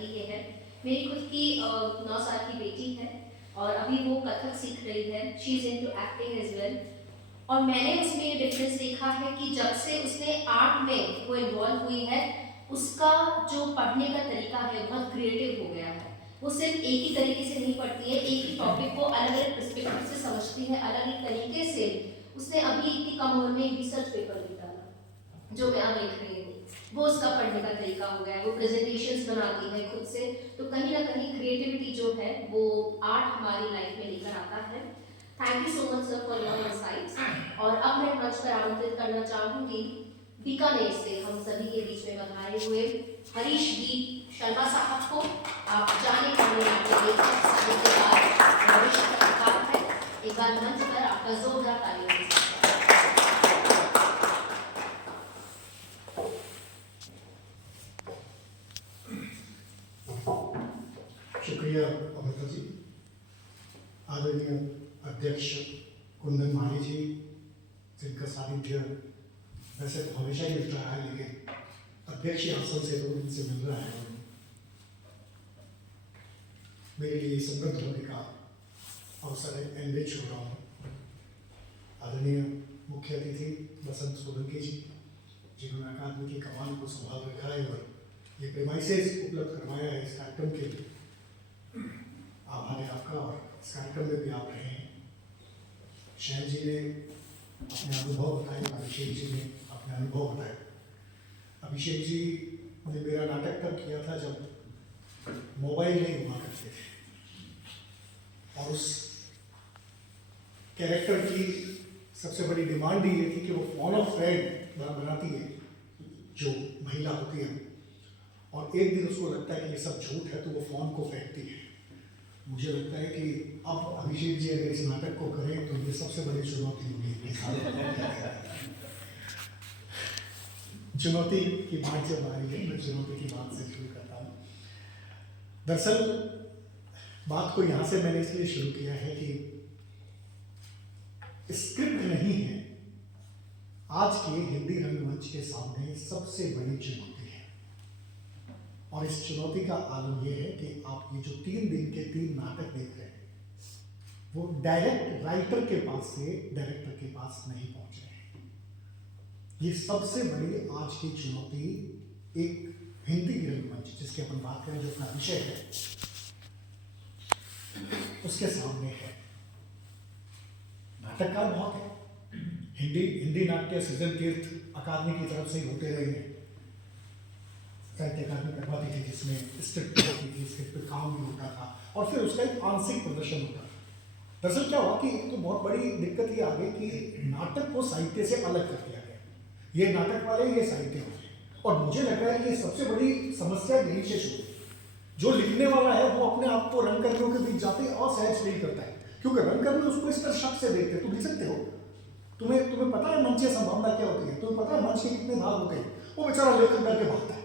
अभी ये है। मेरी खुद की 9 साल की बेटी है और अभी वो कथक सीख रही है। She is into acting as well. और मैंने उसमें ये डिफरेंस देखा है कि जब से उसने आर्ट में वो इन्वॉल्व हुई है, उसका जो पढ़ने का तरीका है बहुत क्रिएटिव हो गया है। वो सिर्फ एक ही तरीके से नहीं पढ़ती है, एक ही टॉपिक को अलग अलग पर्सपेक्टिव से समझती है, अलग अलग तरीके से। उसने अभी इतनी कम उम्र में रिसर्च पेपर लिखा था जो मैं अब लिख रही हूँ। वो उसका पढ़ने का तरीका हो गया है। वो प्रेजेंटेशंस बनाती है खुद से। तो कहीं ना कहीं क्रिएटिविटी जो है वो आर्ट हमारी लाइफ में लेकर आता है। Thank you so much sir for your insights. और अब मैं मंच पर आमंत्रित करना चाहूंगी बीकानेर से हम सभी के बीच में बधाए हुए हरीश बी शर्मा साहब को। आप जाने माने लेखक साहित्यकार वरिष्ठ पत्रकार है। एक बार मंच पर आपका जोरदार तालियों के साथ शुक्रिया अमृता जी। आदरणीय अध्यक्ष कुंदन माली जी, जिनका सानिध्य वैसे तो हमेशा ही मिल रहा है, लेकिन अध्यक्ष आसन से 2 दिन से मिल रहा है। मेरे लिए समृद्ध होने का अवसर है, एनरिच हो रहा हूँ। आदरणीय मुख्य अतिथि बसंत सोलंकी जी, जिन्होंने अकादमी की कमान को संभाल रखा है और ये प्रेमाइसेस उपलब्ध करवाया है इस कार्यक्रम के लिए, आभार है आपका। और इस कार्यक्रम में भी आप रहे हैं। शैल जी ने अपने अनुभव बताए, अभिषेक जी ने अपने अनुभव बताए। अभिषेक जी ने मेरा नाटक तब किया था जब मोबाइल नहीं हुआ करते थे, और उस कैरेक्टर की सबसे बड़ी डिमांड ये थी कि वो फोन ऑफ फ्रेंड बनाती है जो महिला होती है, और एक दिन उसको लगता है कि ये सब झूठ है तो वो फोन को फेंकती है। मुझे लगता है कि अब अभिषेक जी अगर इस नाटक को करें तो ये सबसे बड़ी चुनौती होगी। चुनौती की बात जब आ रही है, मैं चुनौती की बात से शुरू करता हूँ। दरअसल बात को यहाँ से मैंने इसलिए शुरू किया है कि स्क्रिप्ट नहीं है आज के हिंदी रंगमंच के सामने सबसे बड़ी चुनौती है। और इस चुनौती का आलम यह है कि आप ये जो 3 दिन के 3 नाटक देख रहे हैं, वो डायरेक्ट राइटर के पास से डायरेक्टर के पास नहीं पहुंच रहे हैं। ये सबसे बड़ी आज की चुनौती एक हिंदी रंगमंच, जिसके अपन बात करें, जो अपना विषय है, उसके सामने है। नाटककार बहुत है। हिंदी नाट्य सृजन तीर्थ अकादमी की तरफ से ही होते रहे हैं। साहित्य अकादमी करवाती थी, जिसमें स्क्रिप्ट होती थी, स्क्रिप्ट पे काम भी होता था और फिर उसका एक आंशिक प्रदर्शन होता था। दरअसल क्या हुआ कि एक तो बहुत बड़ी दिक्कत ये आ गई कि नाटक को साहित्य से अलग कर दिया गया। ये नाटक वाले, ये साहित्य वाले। और मुझे लग रहा है कि ये सबसे बड़ी समस्या यहीं से शुरू। जो लिखने वाला है वो अपने आप को रंगकर्मियों के बीच जाते असहज फील करता है, क्योंकि रंगकर्मी उसको इस तरह शक से देखते हैं। तुम लिख सकते हो, तुम्हें पता है मंच की संभावना क्या होती है, तुम्हें पता है मंच के कितने भाग होते हैं। वो बेचारा लेखक डर के भागता है,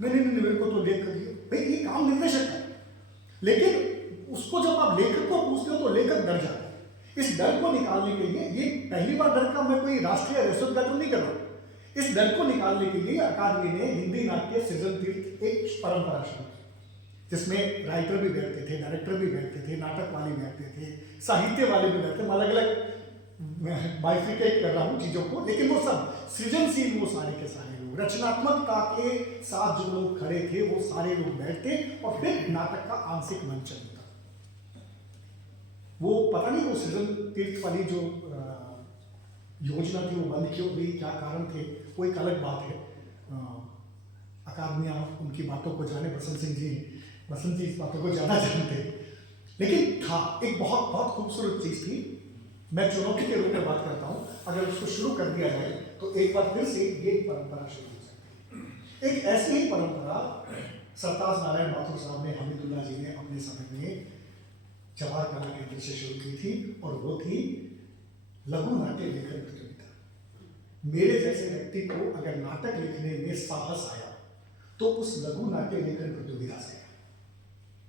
नहीं, मेरे को तो लेखक, भाई ये काम निर्देशक है। लेकिन उसको जब आप लेखक को पूछते हो तो लेखक डर जाता है। इस डर को निकालने के लिए, ये पहली बार डर का मैं कोई राष्ट्रीय रेशोद्घाटन नहीं कर रहा हूँ, इस डर को निकालने के लिए अकादमी ने हिंदी नाट्य सृजन तीर्थ एक परंपरा शुरू की, जिसमें राइटर भी बैठते थे, डायरेक्टर भी बैठते थे, नाटक वाले बैठते थे, साहित्य वाले भी बैठते थे। मैं अलग अलग बाइफिकेट कर रहा हूँ चीजों को, लेकिन वो सब सृजनशील, वो सारे के सारे लोग, रचनात्मकता के साथ जो लोग खड़े थे, वो सारे लोग बैठते और फिर नाटक का आंशिक मंचन होता। वो पता नहीं वो सृजन तीर्थ वाली जो योजना थी वो बंद क्यों हुई, क्या कारण थे, वो एक अलग बात है। अकादमियाँ उनकी बातों को जाने, बसंत जी इस बातों को ज़्यादा जानते हैं। लेकिन था एक बहुत बहुत खूबसूरत चीज़ थी। मैं चुनौती के रूप में बात करता हूँ, अगर उसको शुरू कर दिया जाए तो एक बार फिर से ये परंपरा शुरू हो सकती है। एक ऐसी ही परंपरा सरताज नारायण माथुर साहब ने, हमीदुल्लाह जी ने अपने समय में जवाहर कला केंद्र से शुरू की थी, और वो थी लघु नाट्य लेखन प्रतियोगिता। मेरे जैसे व्यक्ति को अगर नाटक लिखने में साहस आया तो उस लघु नाट्य लेखन प्रतियोगिता से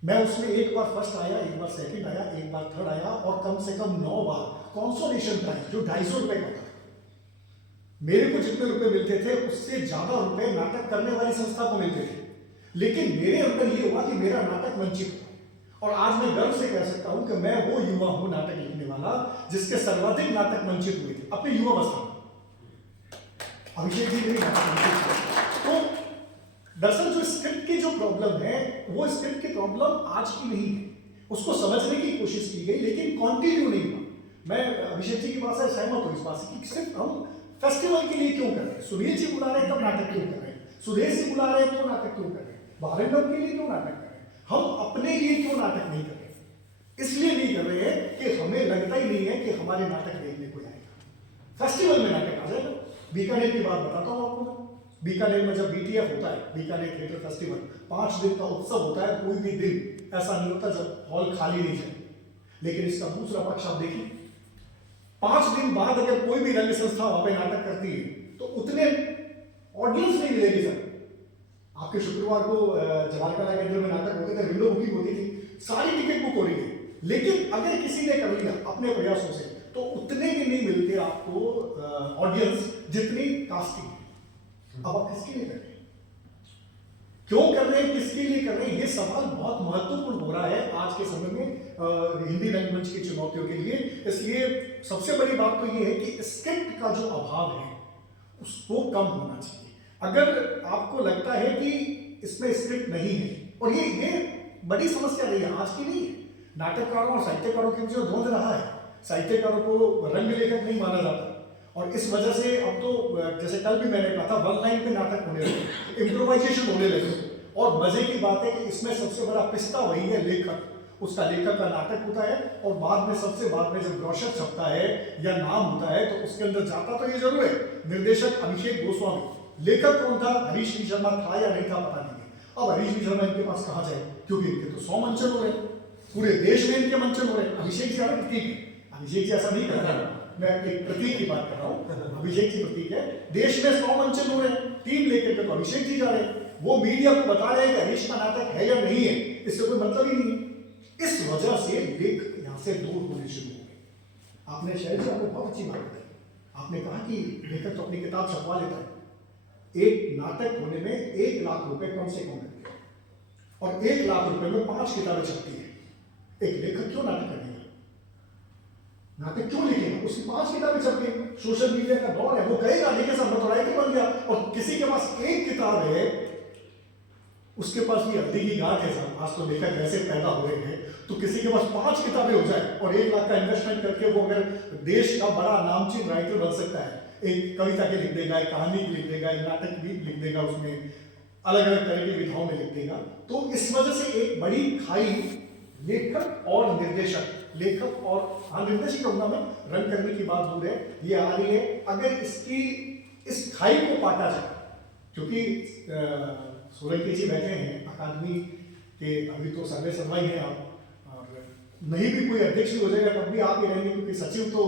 मैं उसमें एक बार फर्स्ट आया, एक बार सेकंड आया, एक बार थर्ड आया, और कम से कम 9 बार कंसोलेशन प्राइज, जो 250 रुपए का था। मेरे को जितने रुपए मिलते थे उससे ज्यादा रुपए नाटक करने वाली संस्था को मिलते थे। लेकिन मेरे अंदर ये हुआ कि मेरा नाटक वंचित हुआ। और आज मैं गर्व से कह सकता हूं कि मैं वो युवा हूं नाटक लिखने वाला जिसके सर्वाधिक नाटक वंचित हुए थे अपने युवावस्था में। अभिषेक जी मेरी नाटक वंचित हुए। तो दरअसल जो स्क्रिप्ट की जो प्रॉब्लम है वो स्क्रिप्ट की प्रॉब्लम आज की नहीं है, उसको समझने की कोशिश की गई लेकिन कंटिन्यू नहीं हुआ। मैं अभिषेक जी की बात से सहमत हूं इस बात से कि सिर्फ हम फेस्टिवल के लिए क्यों कर रहे हैं, सुनील जी बुला रहे हैं तब नाटक क्यों कर रहे हैं, सुरेश जी बुला रहे हैं तो नाटक क्यों कर रहे हैं, बारंगम के लिए क्यों नाटक कर रहे हैं, हम अपने लिए क्यों नाटक नहीं कर रहे हैं? इसलिए नहीं कर रहे हैं कि हमें लगता ही नहीं है कि हमारे नाटक देखने को आएगा। फेस्टिवल में नाटक आ जाएगा। बीकानेर की बात बताता हूं आपको मैं। बीकानेर में जब BTF होता है, बीकानेर थिएटर फेस्टिवल, 5 दिन का उत्सव होता है, कोई भी दिन ऐसा नहीं होता जब हॉल खाली नहीं जाए। लेकिन इसका दूसरा पक्ष आप देखिए, 5 दिन बाद अगर कोई भी रंग संस्था वहां पे नाटक करती है तो उतने ऑडियंस नहीं मिलेगी सर। आपके शुक्रवार को जवाहर कला केंद्र में नाटक होते थे, विंडो बुकिंग होती थी, सारी टिकट बुक हो रही है, लेकिन अगर किसी ने कर लिया अपने प्रयासों से तो उतने भी नहीं मिलते आपको ऑडियंस जितनी कास्टिंग है। अब आप किसके लिए कर रहे हैं, क्यों कर रहे हैं, किसके लिए कर रहे हैं, ये सवाल बहुत महत्वपूर्ण हो रहा है आज के समय में हिंदी रंगमंच की चुनौतियों के लिए। इसलिए सबसे बड़ी बात तो ये है कि स्क्रिप्ट का जो अभाव है उसको कम होना चाहिए। अगर आपको लगता है कि इसमें स्क्रिप्ट नहीं है, और ये बड़ी समस्या रही है, आज की नहीं है, नाटककारों और साहित्यकारों के बीच में द्वंद्व रहा है। साहित्यकारों को रंग लेखक नहीं माना जाता और इस वजह से अब तो जैसे कल भी मैंने कहा था, वन लाइन पे नाटक होने लगे, इम्प्रोवाइजेशन होने लगे। और मजे की बात है कि इसमें सबसे बड़ा पिस्ता वही है लेखक, उसका लेखक का नाटक होता है और बाद में सबसे बाद में जब ब्रोशर छपता है या नाम होता है तो उसके अंदर जाता तो ये जरूर है निर्देशक अभिषेक गोस्वामी, लेखक कौन था, हरीश बी शर्मा था या नहीं था पता नहीं है। अब हरीश बी शर्मा इनके पास कहाँ जाए, क्योंकि इनके तो 100 मंचन हो रहे हैं, पूरे देश में इनके मंचन हो रहे हैं। अभिषेक जी अलग प्रतीक है, अभिषेक जी ऐसा नहीं कर रहा, मैं एक प्रतीक की बात कर रहा हूँ, अभिषेक जी प्रतीक है। देश में 100 मंचन हो रहे हैं, टीम लेकर के तो अभिषेक जी जा रहे हैं, वो मीडिया को बता रहे हैं कि हरीश का नाटक है या नहीं है, इससे कोई मतलब ही नहीं है। इस वजह से लेखक यहाँ से दूर होने शुरू हो गए। आपने शायद से आपने बहुत अच्छी बात बताई, आपने कहा कि लेखक तो अपनी किताब छपवा लेता है, एक नाटक होने में 1 लाख रुपए कम से कम लगते हैं और 1 लाख रुपए में 5 किताबें छपती है। एक लेखक क्यों नाटक करेगा, नाटक क्यों लिखेगा, उसकी 5 किताबें छप गई, सोशल मीडिया का दौर है, वो कहेगा लेकिन सब नोटोराइटी बन गया। और किसी के पास 1 किताब है, उसके पास भी हड्डी की गांठ है साहब, आज तो लेखक ऐसे पैदा हो रहे हैं, तो किसी के पास 5 किताबें हो जाए और 1 लाख का इन्वेस्टमेंट करके वो अगर देश का बड़ा नामचीन राइटर बन सकता है, एक कविता के लिख देगा, एक कहानी की लिख देगा, एक नाटक भी लिख देगा, उसमें अलग अलग तरह की विधाओं में लिख देगा। तो इस वजह से एक बड़ी खाई लेखक और निर्देशक, लेखक और निर्देशक कहूंगा मैं, रंगकर्मी की बात दूर है, ये आ रही है। अगर इसकी इस खाई को पाटा जाए, क्योंकि सोलंकी जी बैठे हैं अकादमी के, अभी तो सर्वे सर्वाई हैं आप, और नहीं भी कोई अध्यक्ष भी हो जाएगा तब भी आप ही रहेंगे, क्योंकि सचिव तो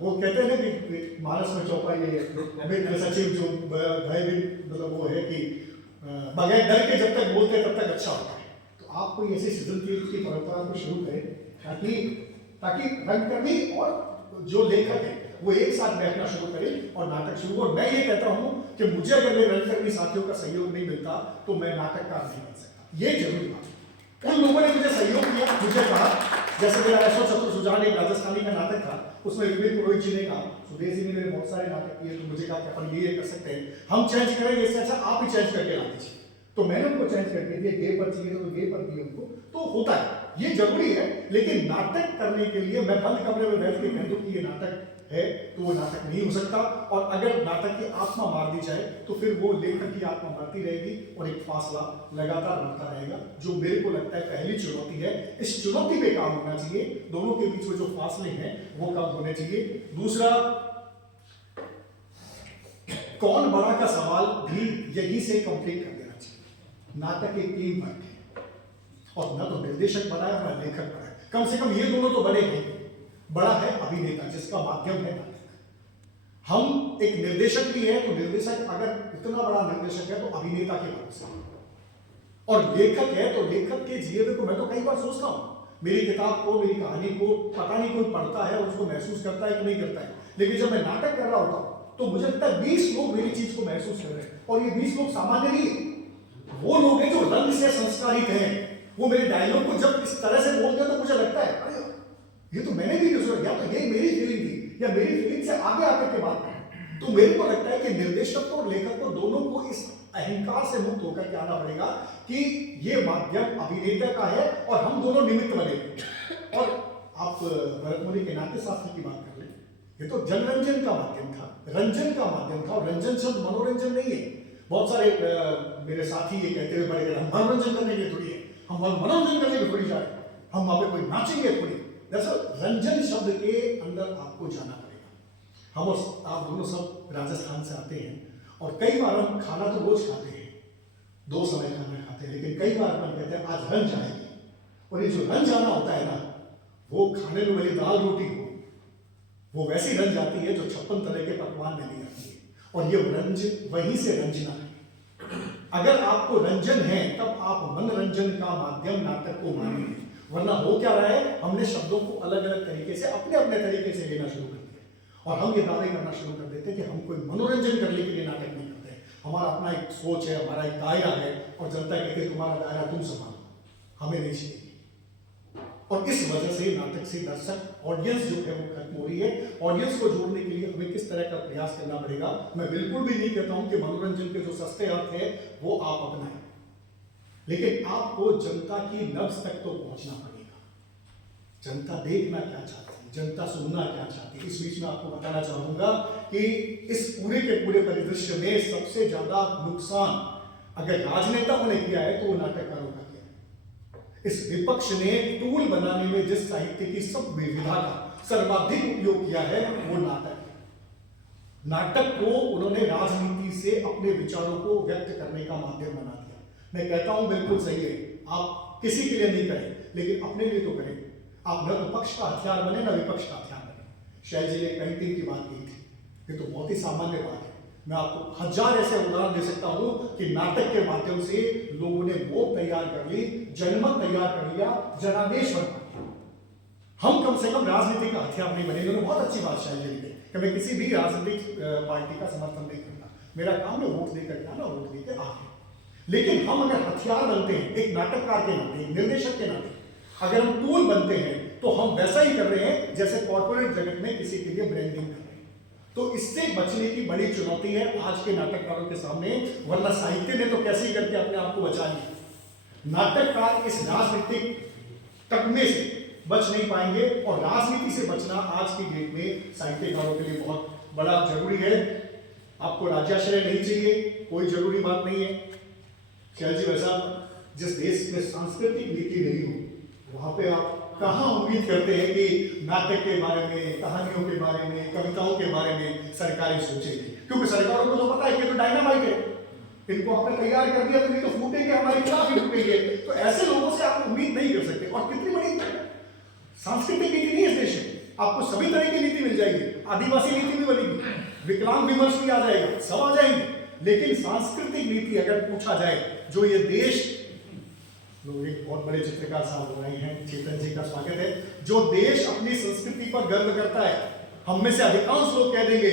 वो कहते हैं ना कि मानस में चौपा ये अमित सचिव जो भयभीत, मतलब वो है कि बगैर डर के जब तक बोलते हैं तब तक अच्छा होता है। तो आप कोई ऐसी सृजनशील की परंपरा को शुरू करें ताकि रंगकर्मी और जो लेखक है वो एक साथ बैठना शुरू करें और नाटक शुरू। और मैं ये कहता हूं कि मुझे अगर मेरे रंगकर्मी साथियों का सहयोग नहीं मिलता तो मैं नाटककार नहीं बन सकता, ये जरूरी बात है। उन लोगों ने मुझे सहयोग किया, मुझे कहा, जैसे मेरा ऐसो चतुर सुजान एक राजस्थानी का नाटक था, उसमें विवेक पुरोहित जी ने कहा, सुदेश जी ने मेरे बहुत सारे नाटक किए, तो मुझे कहा कि अपन ये कर सकते हैं, हम चेंज करेंगे, इससे अच्छा आप ही चेंज करके ला दीजिए। तो मैंने उनको चेंज करके दिए, गे पर चाहिए तो गे पर दिए उनको, तो होता है, ये जरूरी है। लेकिन नाटक करने के लिए मैं बंद कमरे में बैठ के कह दूं कि ये नाटक है तो वो नाटक नहीं हो सकता। और अगर नाटक की आत्मा मार दी जाए तो फिर वो लेखक की आत्मा मरती रहेगी और एक फासला लगातार बढ़ता रहेगा, जो मेरे को लगता है पहली चुनौती है। इस चुनौती पे काम होना चाहिए, दोनों के बीच में जो फासले हैं वो कम होने चाहिए। दूसरा, कौन बड़ा का सवाल भी यही से कंप्लीट कर देना चाहिए। नाटक एक टीम वर्क है और न तो निर्देशक बना है न लेखक बना है, कम से कम ये दोनों तो बने हैं। बड़ा है अभिनेता जिसका माध्यम है नाटक। हम एक निर्देशक भी है तो निर्देशक अगर इतना बड़ा निर्देशक है तो अभिनेता के भरोसे, और लेखक है तो लेखक के जिए हुए को मैं तो कई बार सोचता हूं, मेरी किताब को, मेरी कहानी को पता नहीं कोई पढ़ता है और उसको महसूस करता है कि नहीं करता है, लेकिन जब मैं नाटक कर रहा होता हूं तो मुझे लगता है 20 लोग मेरी चीज को महसूस कर रहे हैं, और ये 20 लोग सामान्य नहीं है, वो लोग हैं जो रंग से संस्कारित हैं। वो मेरे डायलॉग को जब इस तरह से बोलते हैं तो मुझे लगता है अरे ये तो मैंने भी नहीं सोचा, या तो ये मेरी फीलिंग थी या मेरी फीलिंग से आगे आकर के बात करें। तो मेरे को लगता है कि निर्देशक को और लेखक को दोनों को इस अहंकार से मुक्त होकर के आना पड़ेगा कि ये माध्यम अभिनेता का है और हम दोनों निमित्त बने। और आप भरतमुनि के नाट्य शास्त्र की बात कर लें, ये तो जनरंजन का माध्यम था, रंजन का माध्यम था। और रंजन शब्द मनोरंजन नहीं है। बहुत सारे मेरे साथी ये कहते हुए बड़े हम मनोरंजन करने के लिए थोड़ी है, हम मनोरंजन करने के थोड़ी जा रहे, हम वहां पे कोई नाचेंगे थोड़ी। दरअसल रंजन शब्द के अंदर आपको जाना पड़ेगा। हम और आप दोनों सब राजस्थान से आते हैं और कई बार हम खाना तो रोज खाते हैं, 2 समय खाना खाते हैं, लेकिन कई बार हम कहते हैं आज रंज आएगी। और ये जो रंज आना होता है ना, वो खाने में वाली दाल रोटी हो, वो वैसी रंज आती है जो 56 तरह के पकवान में नहीं आती है। और ये रंज वहीं से रंजना है। अगर आपको रंजन है तब आप मनोरंजन का माध्यम नाटक को मानेंगे, वरना हो क्या रहा है, हमने शब्दों को अलग अलग तरीके से अपने अपने तरीके से लेना शुरू कर दिया और हम ये दावे करना शुरू कर देते हैं कि हम कोई मनोरंजन करने के लिए नाटक नहीं करते। हमारा अपना एक सोच है, हमारा एक दायरा है और जनता कहती है तुम्हारा दायरा तुम संभालो, हमें नहीं चाहिए। और इस वजह से नाटक से दर्शक ऑडियंस जो है वो खत्म हो रही है। ऑडियंस को जोड़ने के लिए हमें किस तरह का प्रयास करना पड़ेगा। मैं बिल्कुल भी नहीं कहता हूं कि मनोरंजन के जो सस्ते अर्थ है वो आप अपनाएं, लेकिन आपको जनता की नब्ज तक तो पहुंचना पड़ेगा। जनता देखना क्या चाहती है, जनता सुनना क्या चाहती है। इस बीच में आपको बताना चाहूंगा कि इस पूरे के पूरे परिदृश्य में सबसे ज्यादा नुकसान अगर राजनेताओं ने किया है तो वो नाटककारों का किया है। इस विपक्ष ने टूल बनाने में जिस साहित्य की सब विविधता का सर्वाधिक उपयोग किया है वो नाटक है। नाटक को उन्होंने राजनीति से अपने विचारों को व्यक्त करने का माध्यम बना दिया। मैं कहता हूं बिल्कुल सही है, आप किसी के लिए नहीं करें लेकिन अपने लिए तो करें। आप न विपक्ष का हथियार बने न विपक्ष का हथियार बने। शैल जी ने पेंटिंग की बात की थी, ये तो बहुत ही सामान्य बात है। मैं आपको 1000 ऐसे उदाहरण दे सकता हूं कि नाटक के माध्यम से लोगों ने वोट तैयार कर ली, जनमत तैयार कर लिया, जनादेश बना दिया। हम कम से कम राजनीति का हथियार नहीं बने। इन्होंने बहुत अच्छी बात शैल जी ने कि मैं किसी भी राजनीतिक पार्टी का समर्थन नहीं करता, मेरा काम है वोट देकर आना, वोट देकर आगे। लेकिन हम अगर हथियार बनते हैं एक नाटककार के नाते, एक निर्देशक के नाते, अगर हम टूल बनते हैं तो हम वैसा ही कर रहे हैं जैसे कॉर्पोरेट जगत में किसी के लिए ब्रांडिंग कर रहे हैं। तो इससे बचने की बड़ी चुनौती है आज के नाटककारों के सामने, वरना साहित्य ने तो कैसे ही करके अपने आप को बचा लिया। नाटककार इस राजनीतिक तकमे से बच नहीं पाएंगे और राजनीति से बचना आज की डेट में साहित्यकारों के लिए बहुत बड़ा जरूरी है। आपको राज्याश्रय नहीं चाहिए, कोई जरूरी बात नहीं है। शैल जी वैसा जिस देश में सांस्कृतिक नीति नहीं हो वहां पे आप कहां उम्मीद करते हैं कि नाटक के बारे में, कहानियों के बारे में, कविताओं के बारे में सरकारें सोचेंगी, क्योंकि सरकारों को तो पता है कि तो डायनामाइट है, इनको आपने तैयार कर दिया तो ये तो फूटेंगे, हमारे खिलाफ ही फूटेंगे। तो ऐसे लोगों से आप उम्मीद नहीं कर सकते। और कितनी बड़ी सांस्कृतिक नीति नहीं है इस देश में, आपको सभी तरह की नीति मिल जाएगी, आदिवासी नीति भी बनेगी, विकलांग विमर्श भी आ जाएगा, सब आ जाएंगे। लेकिन सांस्कृतिक नीति अगर पूछा जाए, जो ये देश, लोग एक बहुत बड़े चित्रकार साहब हो रहे हैं, चेतन जी का स्वागत है, जो देश अपनी संस्कृति पर गर्व करता है, हम में से अधिकांश लोग कह देंगे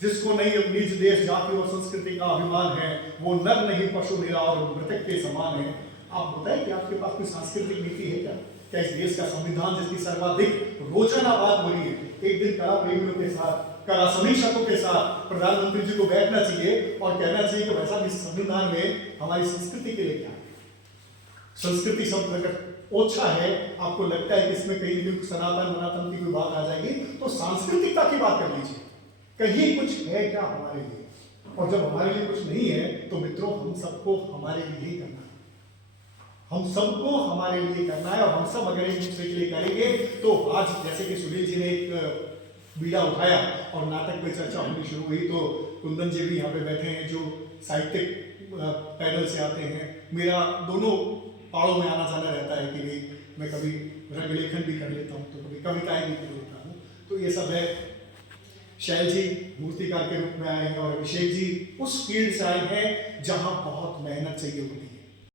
जिसको नहीं अपनी निज देश जाति और संस्कृति का अभिमान है वो नर नहीं पशु निरा और मृतक के समान है। आप बताएं कि आपके पास कोई सांस्कृतिक नीति है क्या? क्या इस देश का संविधान जिसकी सर्वाधिक रोचना बात हो रही है, एक दिन कला प्रेमियों के साथ, कला समीक्षकों के साथ प्रधानमंत्री जी को बैठना चाहिए और कहना चाहिए कि वैसा इस संविधान में हमारी संस्कृति के लिए क्या है। संस्कृति शब्द अगर ओछा है, आपको लगता है कि इसमें कहीं सनातन वनातन की कोई बात आ जाएगी, तो सांस्कृतिकता की बात कर लीजिए, कहीं कुछ है क्या हमारे लिए। और जब हमारे लिए कुछ नहीं है तो मित्रों हम सबको हमारे लिए ही करना है, हम सबको हमारे लिए करना है। और हम सब अगर एक दूसरे के लिए करेंगे तो आज जैसे कि सुनील जी ने एक बीड़ा उठाया और नाटक में चर्चा होनी शुरू हुई, तो कुंदन जी भी यहाँ पे बैठे हैं जो साहित्यिक पैनल से आते हैं। मेरा दोनों पाड़ों में आना जाना रहता है कि भाई मैं कभी रंग लेखन भी कर लेता हूँ तो कभी कविताएं भी कर लेता हूँ, तो ये सब है। शैल जी मूर्तिकार के रूप में आए हैं और अभिषेक जी उस फील्ड से आए हैं जहाँ बहुत मेहनत चाहिए होती है।